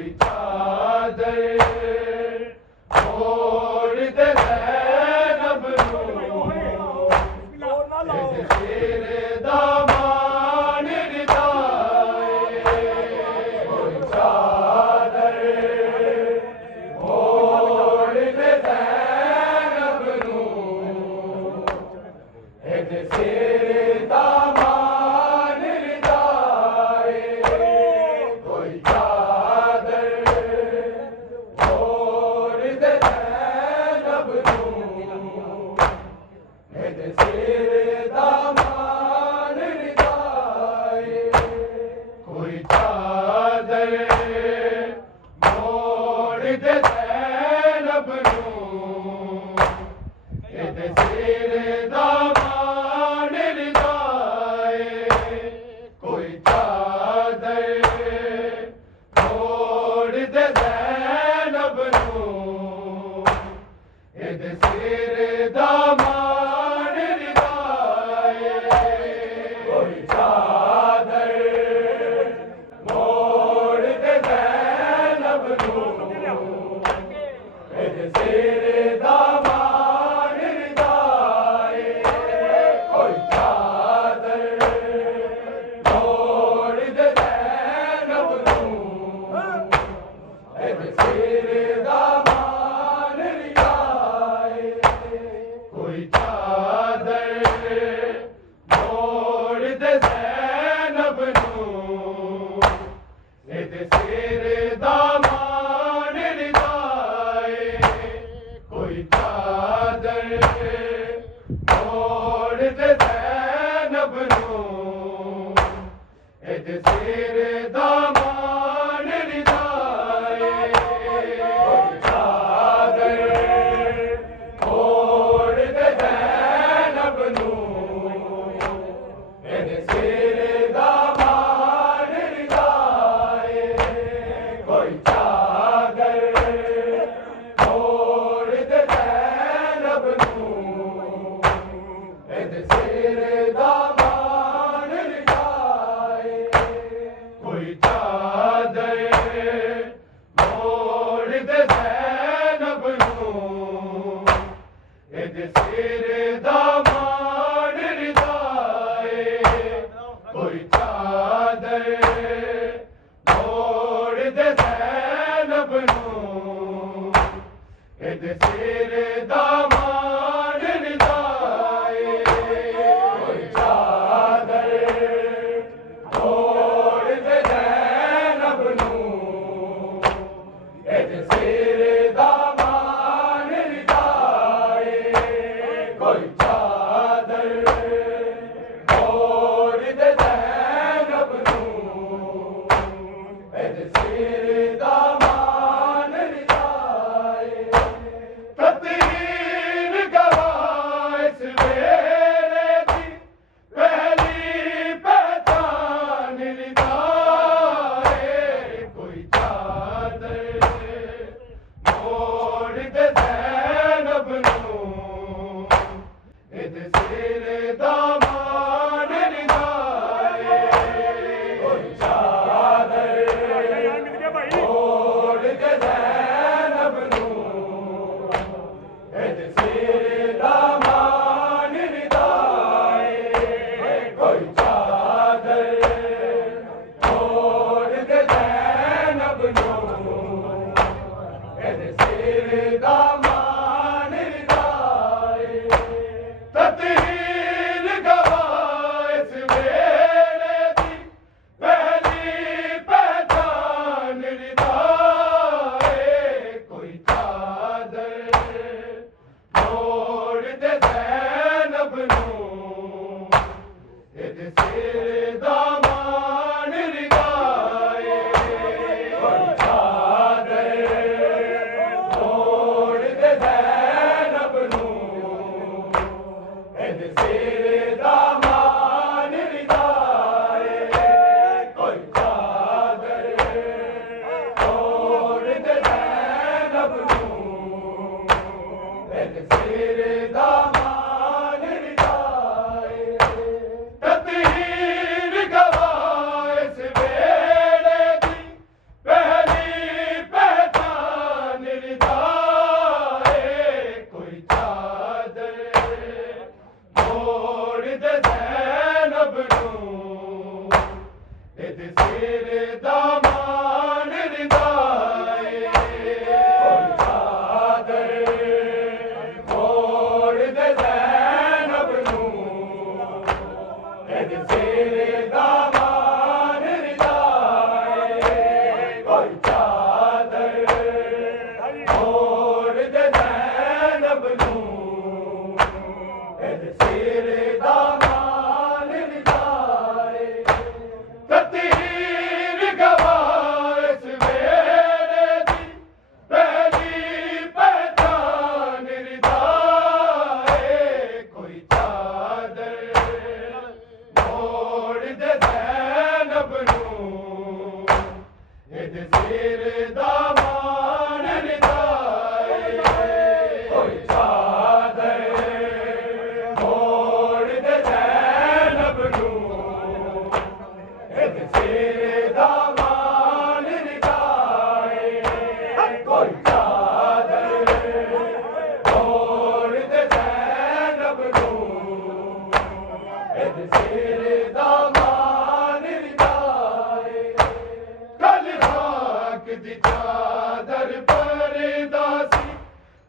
कोई चादर मोड़ दे ज़ैनब नूं तेरे दामान रिदाए कोई चादर मोड़ दे ज़ैनब नूं तेरे दामान रिदाए कोई चादर मोड़ दे ज़ैनब नूं तेरे दामान रिदाए कोई चादर मोड़ दे ज़ैनब नूं तेरे दामान रिदाए कोई चादर मोड़ दे ज़ैनब नूं तेरे दामान रिदाए कोई चादर मोड़ दे ज़ैनब नूं तेरे दामान रिदाए कोई चादर मोड़ दे ज़ैनब नूं तेरे दामान रिदाए कोई चादर मोड़ दे ज़ैनब नूं तेरे दामान रिदाए कोई चादर मोड़ दे ज़ैनब नूं तेरे दामान रिदाए कोई चादर मोड़ दे ज़ैनब नूं तेरे दामान रिदाए कोई चादर मोड़ दे ज़ैनब नूं तेरे दामान रिदाए कोई चादर मोड़ दे ज़ैनब नूं तेरे दामान रिदाए कोई चादर मोड़ दे ज़ैनब नूं तेरे दामान रिदाए कोई चादर मोड़ दे ज़ैनब नूं तेरे दामान रिदाए कोई चादर मोड़ दे ज़ैनब नूं तेरे दामान रिदाए तत्हीर गवाह इस मेरे की पहली पहचान रिदाए कोई चादर मोड़ दे ज़ैनब नूं तेरे दामान रिदाए कोई चादर मोड़ सिर दा मान रिदाए कोई चादर मोड़ दे ज़ैनब नूं इद सिर दा मान रिदाए कोई चादर मोड़ दे ज़ैनब नूं इद सिर दा मान रिदाए कल राख दी चादर परदा सी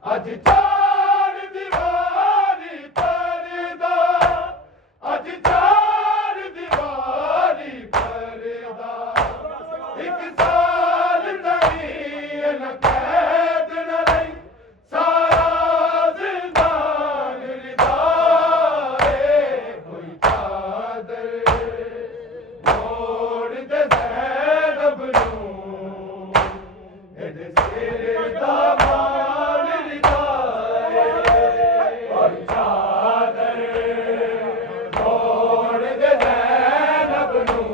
अज चार दीवारी परदा अज चार दीवारी परदा एक साल तई न कैद न लई सारा जिंदान रिदाए कोई चादर मोड़ दे ज़ैनब नूं इद सिर दा मान रिदाए कोई चादर मोड़ दे ज़ैनब नूं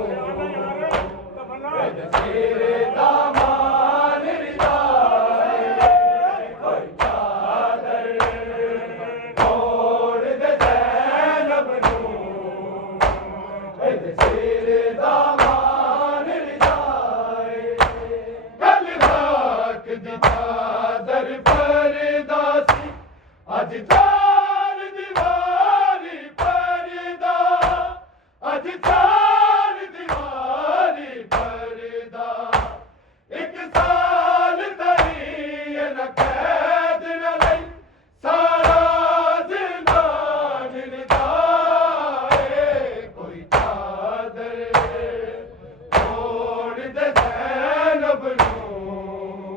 इद सिर दा मान रिदाए कोई चादर मोड़ दे ज़ैनब नूं इद सिर दा मान रिदाए कल राख दी चादर परदा सी अज चार दीवारी परदा अज चार दीवारी परदा एक साल तई न कैद न लई सारा जिंदान रिदाए कोई चादर मोड़ दे ज़ैनब नूं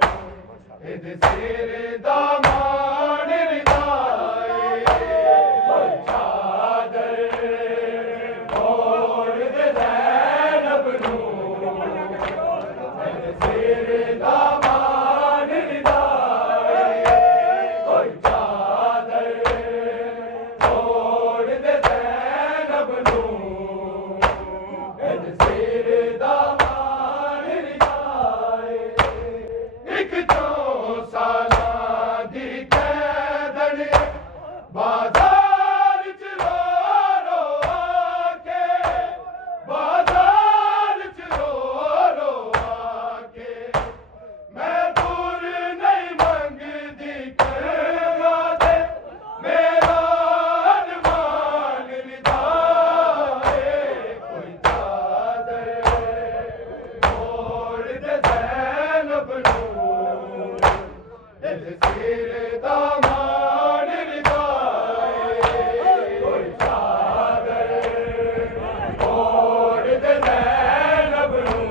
इद सिर दा मान रिदाए कोई चादर मोड़ दे ज़ैनब नूं इद सिर दा मान रिदाए कोई चादर मोड़ दे ज़ैनब नूं इद सिर दा मान रिदाए एक चौ सालां दी कैदन बाजार च रो रो आके बाजार च रो आके मैं दूर नहीं मंगदी करवा दे मेरा अरमान रिदाए कोई चादर मोड़ दे ज़ैनब नूं इद सिर दा मान रिदाए कोई चादर मोड़ दे ज़ैनब नूं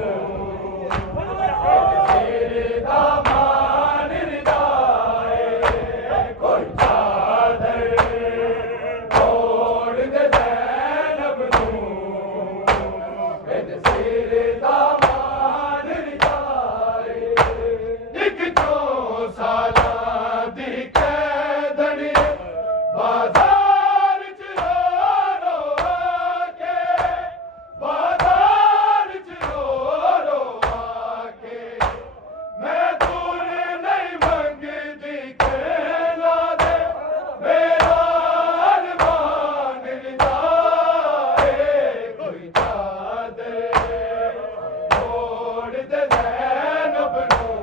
इद सिर दा मान रिदाए कोई चादर मोड़ दे ज़ैनब नूं इद सिर दा मान रिदाए एक चौ सालां दी कैदन बाजार च रो रो आके बाजार च रो आके मैं दूर नहीं मंगदी करवा दे मेरा अरमान रिदाए कोई चादर मोड़ दे ज़ैनब नूं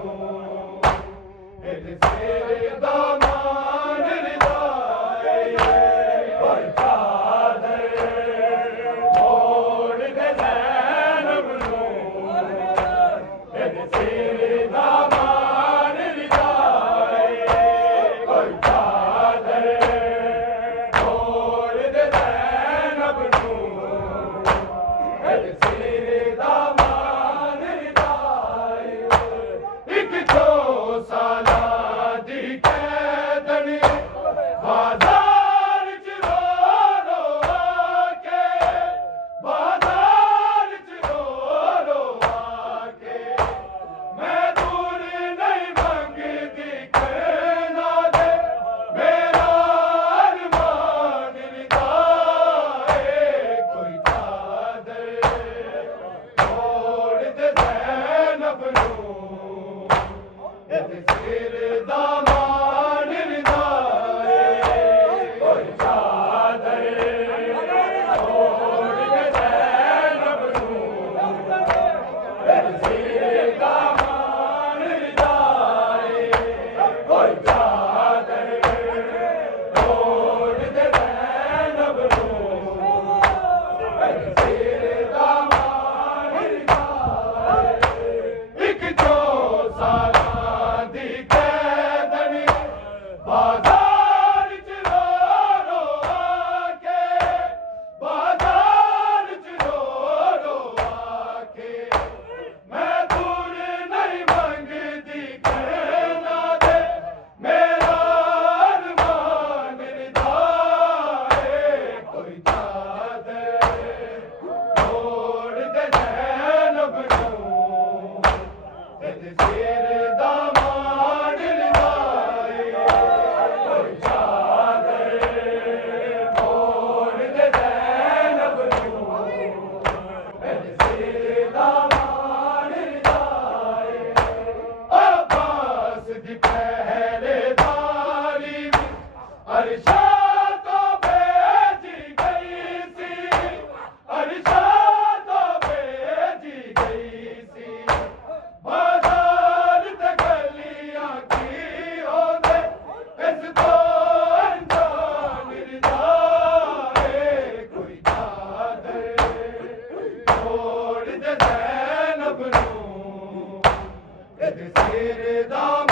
इद सिर दा मान रिदाए कोई चादर मोड़ दे ज़ैनब नूं इद सिर दा मान रिदाए कोई चादर मोड़ दे ज़ैनब नूं इद सिर दा मान रिदाए एक चौ सालां दी कैदन बाजार च रो रो आके बाजार च रो आके मैं दूर नहीं मंगदी करना दे मेरा अरमान रिदाए कोई चादर मोड़ दे ज़ैनब नूं ਸਿਰ ਦਾ